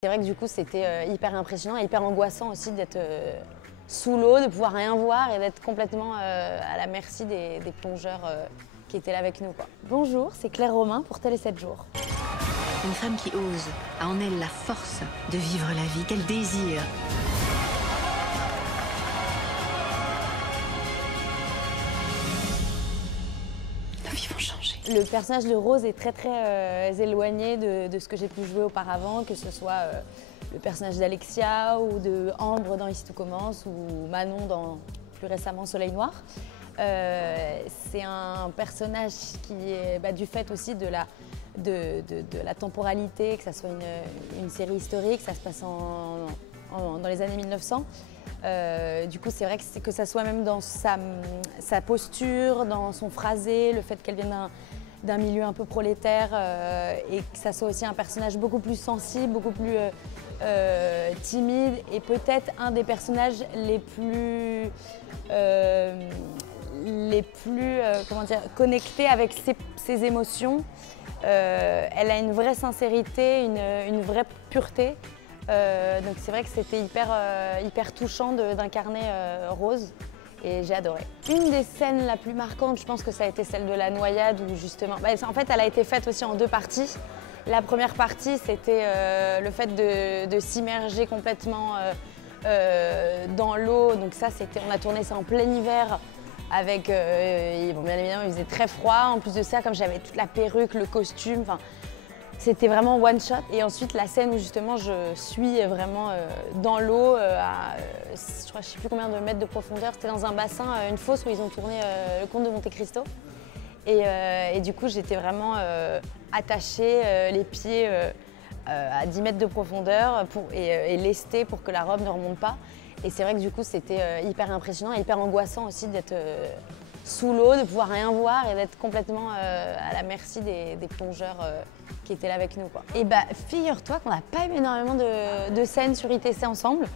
C'est vrai que du coup c'était hyper impressionnant et hyper angoissant aussi d'être sous l'eau, de pouvoir rien voir et d'être complètement à la merci des plongeurs qui étaient là avec nous, quoi. Bonjour, c'est Claire Romain pour Télé 7 jours. Une femme qui ose, a en elle la force de vivre la vie qu'elle désire. Nos vies vont changer. Le personnage de Rose est très éloigné de ce que j'ai pu jouer auparavant, que ce soit le personnage d'Alexia ou de Ambre dans Ici tout commence ou Manon dans plus récemment Soleil Noir. C'est un personnage qui est du fait aussi de la temporalité, que ça soit une série historique, ça se passe dans les années 1900. Du coup, c'est vrai que ça soit même dans sa posture, dans son phrasé, le fait qu'elle vienne d'un milieu un peu prolétaire et que ça soit aussi un personnage beaucoup plus sensible, beaucoup plus timide et peut-être un des personnages les plus comment dire, connectés avec ses émotions. Elle a une vraie sincérité, une vraie pureté. Donc c'est vrai que c'était hyper touchant d'incarner Rose et j'ai adoré. Une des scènes la plus marquantes, je pense que ça a été celle de la noyade où justement, en fait elle a été faite aussi en deux parties. La première partie c'était le fait de s'immerger complètement dans l'eau, donc ça on a tourné ça en plein hiver. Avec, bien évidemment il faisait très froid, en plus de ça comme j'avais toute la perruque, le costume, c'était vraiment one shot. Et ensuite la scène où justement je suis vraiment dans l'eau, je sais plus combien de mètres de profondeur, c'était dans un bassin, une fosse où ils ont tourné le Comte de Monte Cristo. Et du coup j'étais vraiment attachée, les pieds à 10 mètres de profondeur et lestée pour que la robe ne remonte pas. Et c'est vrai que du coup c'était hyper impressionnant et hyper angoissant aussi d'être sous l'eau, de pouvoir rien voir et d'être complètement à la merci des plongeurs qui étaient là avec nous, quoi. Et figure-toi qu'on n'a pas eu énormément de scènes sur ITC ensemble.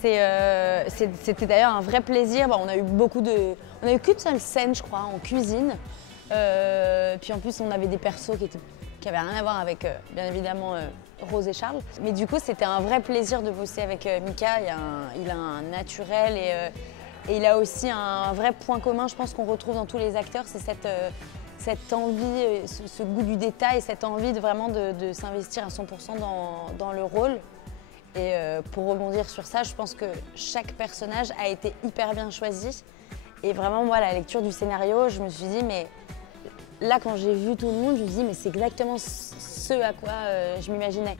C'était d'ailleurs un vrai plaisir. On a eu qu'une seule scène, je crois, en cuisine. Puis en plus on avait des persos qui avaient rien à voir avec, bien évidemment, Rose et Charles. Mais du coup, c'était un vrai plaisir de bosser avec Mika. Il a un naturel et il a aussi un vrai point commun, je pense, qu'on retrouve dans tous les acteurs, c'est cette envie, ce goût du détail, cette envie vraiment de s'investir à 100% dans le rôle. Et pour rebondir sur ça, je pense que chaque personnage a été hyper bien choisi. Et vraiment, moi, la lecture du scénario, je me suis dit, mais là, quand j'ai vu tout le monde, je me suis dit, mais c'est exactement ce à quoi je m'imaginais.